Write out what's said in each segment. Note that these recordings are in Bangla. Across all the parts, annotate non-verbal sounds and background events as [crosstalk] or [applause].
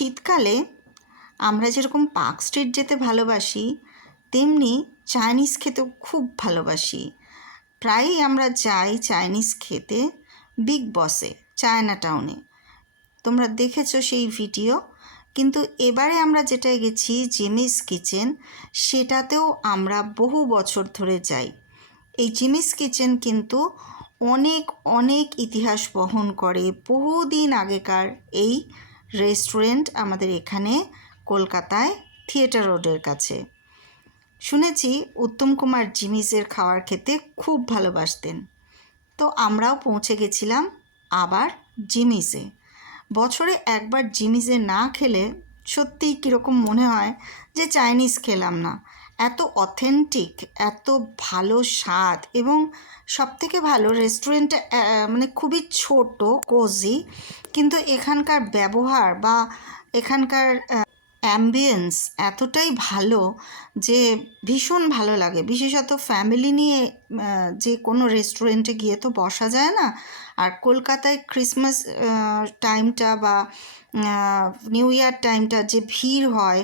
শীতকালে আমরা যেরকম পার্ক স্ট্রিট যেতে ভালোবাসি, তেমনি চাইনিজ খেতেও খুব ভালোবাসি। প্রায়ই আমরা যাই চাইনিজ খেতে বিগ বসে চায়না টাউনে তোমরা দেখেছ সেই ভিডিও। কিন্তু এবারে আমরা যেটায় গেছি, জিমিস কিচেন, সেটাতেও আমরা বহু বছর ধরে যাই। এই জিমিস কিচেন কিন্তু অনেক অনেক ইতিহাস বহন করে বহুদিন আগেকার এই রেস্টুরেন্ট আমাদের এখানে কলকাতায় থিয়েটার রোডের কাছে। শুনেছি উত্তম কুমার জিমিসের খাওয়ার খেতে খুব ভালোবাসতেন। তো আমরাও পৌঁছে গেছিলাম আবার জিমিসে। বছরে একবার জিমিসে না খেলে সত্যিই কীরকম মনে হয় যে চাইনিজ খেলাম না। এত অথেন্টিক এত ভালো স্বাদ এবং সবথেকে ভালো রেস্টুরেন্টটা মানে খুবই ছোট কোজি কিন্তু এখানকার ব্যবহার বা এখানকার অ্যাম্বিয়েন্স এতটাই ভালো যে ভীষণ ভালো লাগে। বিশেষত ফ্যামিলি নিয়ে যে কোনো রেস্টুরেন্টে গিয়ে তো বসা যায় না। আর কলকাতায় ক্রিসমাস টাইমটা বা নিউ ইয়ার টাইমটা যে ভিড় হয়,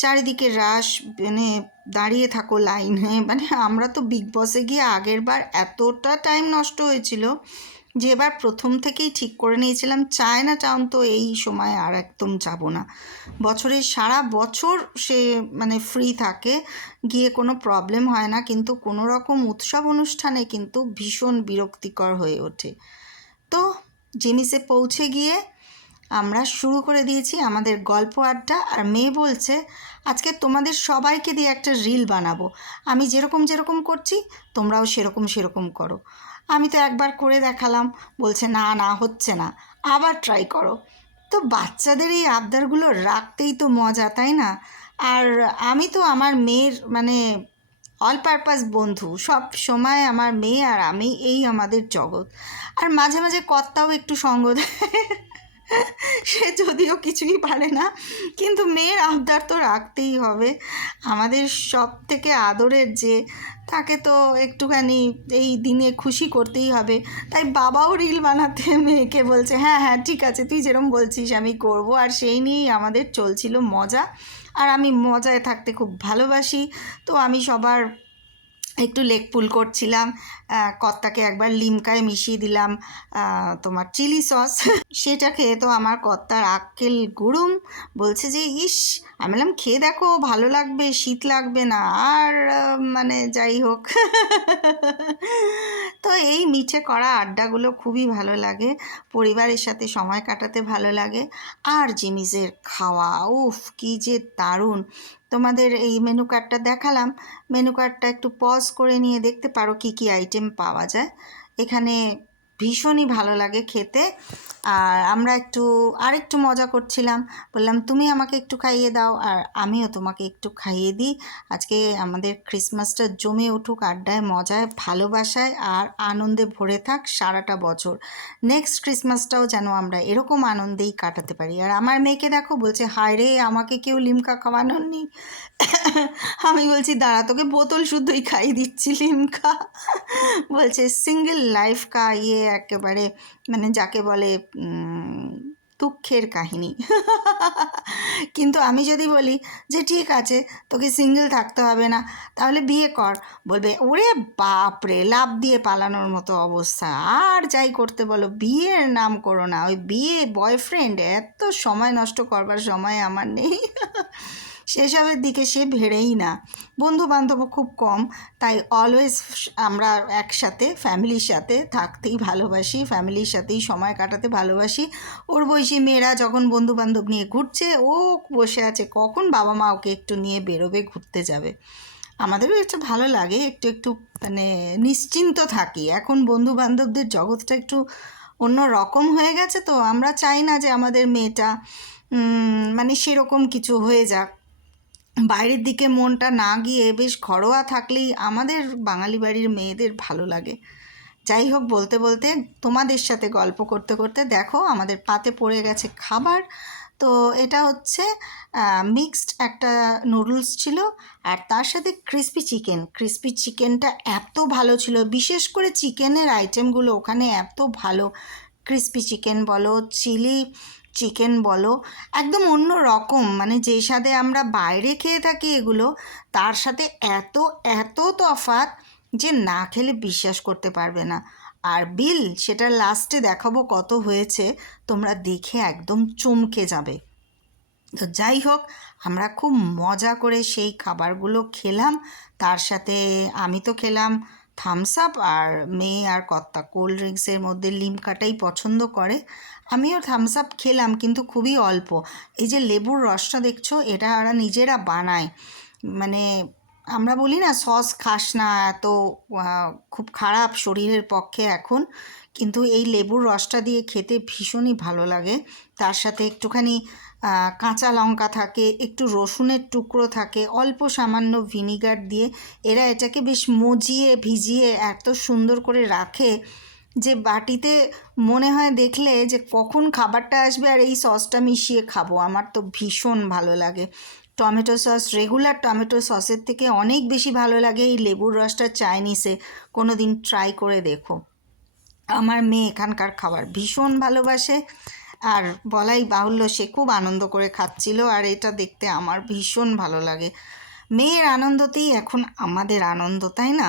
চারিদিকে রাশ মানে দাঁড়িয়ে থাকো লাইনে মানে আমরা তো বিগ বসে গিয়ে আগের বার এতটা টাইম নষ্ট হয়েছিল। যে এবার প্রথম থেকেই ঠিক করে নিয়েছিলাম চায়না টাউন তো এই সময় আর একদম যাব না। বছরের সারা বছর সে মানে ফ্রি থাকে, গিয়ে কোনো প্রবলেম হয় না, কিন্তু কোনো রকম উৎসব অনুষ্ঠানে কিন্তু ভীষণ বিরক্তিকর হয়ে ওঠে। তো জিনিসে পৌঁছে গিয়ে আমরা শুরু করে দিয়েছি আমাদের গল্প আড্ডা, আর মেয়ে বলছে, আজকে তোমাদের সবাইকে দিয়ে একটা রিল বানাবো। আমি যেরকম যেরকম করছি, তোমরাও সেরকম সেরকম করো। আমি তো একবার করে দেখালাম। বলছে, না না, হচ্ছে না। আবার ট্রাই করো। তো বাচ্চাদের এই আবদারগুলো রাখতেই তো মজা, তাই না? আর আমি তো আমার মেয়ের মানে অল পারপাস বন্ধু। সব সময় আমার মেয়ে আর আমি এই আমাদের জগৎ। আর মাঝে মাঝে কর্তাও একটু সঙ্গ দেয়। সে যদিও কিছুই পারে না, কিন্তু মেয়ের আবদার তো রাখতেই হবে। আমাদের সব থেকে আদরের যে, তাকে তো একটুখানি এই দিনে খুশি করতেই হবে। তাই বাবাও রিল বানাতে [laughs] মেয়েকে বলছে হ্যাঁ হ্যাঁ ঠিক আছে, তুই যেরকম বলছিস আমি করব। আর সেই নিয়েই আমাদের চলছিল মজা। আর আমি মজায় থাকতে খুব ভালোবাসি। তো আমি সবার একটু লেগ পুল করছিলাম আহ, কর্তাকে একবার লিমকায় মিশিয়ে দিলাম তোমার চিলি সস। [laughs] সেটা খেয়ে তো আমার কর্তার আক্কেল গুরুম বলছে যে ইস আমি বললাম খেয়ে দেখো ভালো লাগবে শীত লাগবে না আর মানে যাই হোক। [laughs] তো এই মিঠে করা আড্ডাগুলো খুবই ভালো লাগে পরিবারের সাথে সময় কাটাতে ভালো লাগে। আর জিনিসের খাওয়া উফ কি যে দারুণ! তোমাদের এই মেনু কার্ডটা দেখালাম। মেনু কার্ডটা একটু পজ করে নিয়ে দেখতে পারো কি কি আইটেম পাওয়া যায়। এখানে ভীষণই ভালো লাগে খেতে। আর আমরা একটু আর একটু মজা করছিলাম। বললাম, তুমি আমাকে একটু খাইয়ে দাও, আর আমিও তোমাকে একটু খাইয়ে দিই। আজকে আমাদের ক্রিসমাসটা জমে উঠুক, আড্ডায়, মজায়, ভালোবাসায়, আর আনন্দে ভরে থাক সারাটা বছর। নেক্সট ক্রিসমাসটাও যেন আমরা এরকম আনন্দেই কাটাতে পারি। আর আমার মেয়েকে দেখো, বলছে, হায় রে, আমাকে কেউ লিমকা খাওয়ানোর নেই আমি বলছি, দাঁড়া, তোকে বোতল শুদ্ধই খাইয়ে দিচ্ছি লিমকা। বলছে, সিঙ্গেল লাইফ কা ইয়ে একেবারে মানে যাকে বলে দুঃখের কাহিনী। কিন্তু আমি যদি বলি যে ঠিক আছে, তোকে সিঙ্গেল থাকতে হবে না, তাহলে বিয়ে কর। বলবে, ওরে বাপরে লাভ দিয়ে পালানোর মতো অবস্থা। আর যাই করতে বলো, বিয়ের নাম করো না। ওই বিয়ে বয়ফ্রেন্ড এত সময় নষ্ট করবার সময় আমার নেই। সেসবের দিকে সে ভেড়েই না। বন্ধু বান্ধবও খুব কম, তাই অলওয়েজ আমরা একসাথে ফ্যামিলির সাথে থাকতেই ভালোবাসি ফ্যামিলির সাথেই সময় কাটাতে ভালোবাসি। ওর বয়সী মেয়েরা যখন বন্ধু বান্ধব নিয়ে ঘুরছে, ও বসে আছে, কখন বাবা মা ওকে একটু নিয়ে বেরোবে, ঘুরতে যাবে। আমাদেরও একটু ভালো লাগে, একটু একটু মানে নিশ্চিন্ত থাকি। এখন বন্ধু বান্ধবদের জগৎটা একটু অন্য রকম হয়ে গেছে তো, আমরা চাই না যে আমাদের মেয়েটা মানে সেরকম কিছু হয়ে যাক। বাইরের দিকে মনটা না গিয়ে বেশ ঘরোয়া থাকলেই আমাদের বাঙালি বাড়ির মেয়েদের ভালো লাগে। যাই হোক, বলতে বলতে তোমাদের সাথে গল্প করতে করতে দেখো আমাদের পাতে পড়ে গেছে খাবার। তো এটা হচ্ছে মিক্সড একটা নুডলস ছিল আর তার সাথে ক্রিস্পি চিকেন ক্রিস্পি চিকেনটা এত ভালো ছিল, বিশেষ করে চিকেনের আইটেমগুলো ওখানে এত ভালো। ক্রিস্পি চিকেন বলো চিলি চিকেন বলো, একদম অন্য রকম। মানে যে স্বাদে আমরা বাইরে খেয়ে থাকি এগুলো, তার সাথে এত এত তফাৎ যে না খেলে বিশ্বাস করতে পারবে না। আর বিল, সেটা লাস্টে দেখাবো কত হয়েছে, তোমরা দেখে একদম চমকে যাবে। তো যাই হোক, আমরা খুব মজা করে সেই খাবারগুলো খেলাম। তার সাথে আমি তো খেলাম থামস আপ আর মেয়ে আর কর্তা কোল্ড ড্রিঙ্কসের মধ্যে লিমকাটাই পছন্দ করে। আমিও থামস আপ খেলাম কিন্তু খুবই অল্প। এই যে লেবুর রসটা দেখছ, এটা ওরা নিজেরা বানায়। মানে আমরা বলি না সস খাস না, এত খুব খারাপ শরীরের পক্ষে এখন। কিন্তু এই লেবুর রসটা দিয়ে খেতে ভীষণই ভালো লাগে। তার সাথে একটুখানি কাঁচা লঙ্কা থাকে, একটু রসুনের টুকরো থাকে, অল্প সামান্য ভিনিগার দিয়ে এরা এটাকে বেশ মজিয়ে ভিজিয়ে এত সুন্দর করে রাখে যে বাটিতে মনে হয় দেখলে যে কখন খাবারটা আসবে আর এই সসটা মিশিয়ে খাব। আমার তো ভীষণ ভালো লাগে। টমেটো সস রেগুলার টমেটো সসের থেকে অনেক বেশি ভালো লাগে এই লেবুর রসটা চাইনিজে। কোনো দিন ট্রাই করে দেখো। আমার মেয়ে এখানকার খাবার ভীষণ ভালোবাসে আর বলাই বাহুল্য, সে খুব আনন্দ করে খাচ্ছিল আর এটা দেখতে আমার ভীষণ ভালো লাগে। মেয়ের আনন্দতেই এখন আমাদের আনন্দ, তাই না?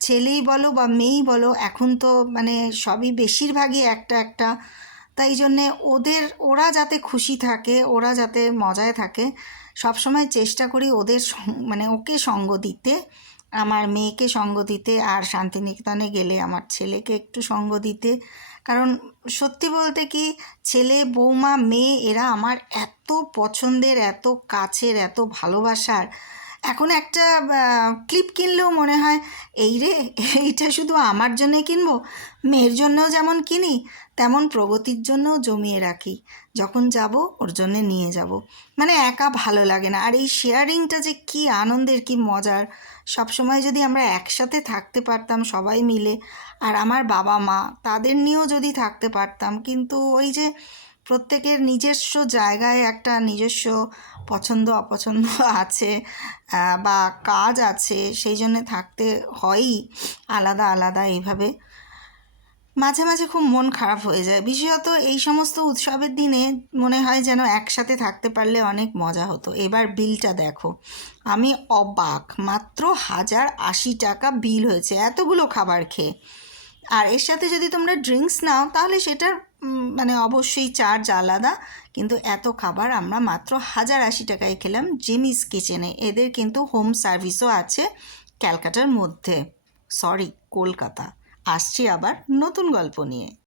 ছেলেই বলো বা মেয়েই বলো, এখন তো মানে সবই বেশিরভাগই একটা একটা। তাই জন্যে ওদের, ওরা যাতে খুশি থাকে, ওরা যাতে মজায় থাকে সবসময় চেষ্টা করি ওদের মানে ওকে সঙ্গ দিতে, আমার মেয়েকে সঙ্গ দিতে আর শান্তিনিকেতনে গেলে আমার ছেলেকে একটু সঙ্গ দিতে। কারণ সত্যি বলতে কি, ছেলে, বৌমা, মেয়ে, এরা আমার এত পছন্দের, এত কাছের, এত ভালোবাসার এখন একটা ক্লিপ কিনলেও মনে হয়, এই রে, এইটা শুধু আমার জন্যে কিনবো? মেয়ের জন্যও যেমন কিনি, তেমন প্রগতির জন্যও জমিয়ে রাখি। যখন যাব, ওর জন্যে নিয়ে যাব। মানে একা ভালো লাগে না। আর এই শেয়ারিংটা যে কি আনন্দের, কি মজার। সব সময় যদি আমরা একসাথে থাকতে পারতাম সবাই মিলে, আর আমার বাবা মা তাদের নিয়েও যদি থাকতে পারতাম, কিন্তু ওই যে প্রত্যেকের নিজস্ব জায়গায় একটা নিজস্ব পছন্দ, অপছন্দ আছে বা কাজ আছে, সেই জন্য থাকতে হয়ই আলাদা আলাদা এইভাবে। মাঝে মাঝে খুব মন খারাপ হয়ে যায়। বিশেষত এই সমস্ত উৎসবের দিনে মনে হয় যেন একসাথে থাকতে পারলে অনেক মজা হতো। এবার বিলটা দেখো। আমি অবাক, মাত্র হাজার আশি টাকা বিল হয়েছে, এতগুলো খাবার খেয়ে। আর এর সাথে যদি তোমরা ড্রিঙ্কস নাও, তাহলে সেটার মানে অবশ্যই চার্জ আলাদা। কিন্তু এত খাবার আমরা মাত্র হাজার আশি টাকায় খেলাম জিমিস কিচেনে এদের কিন্তু হোম সার্ভিসও আছে ক্যালকাটার মধ্যে। সরি কলকাতা। আসছি আবার নতুন গল্প নিয়ে।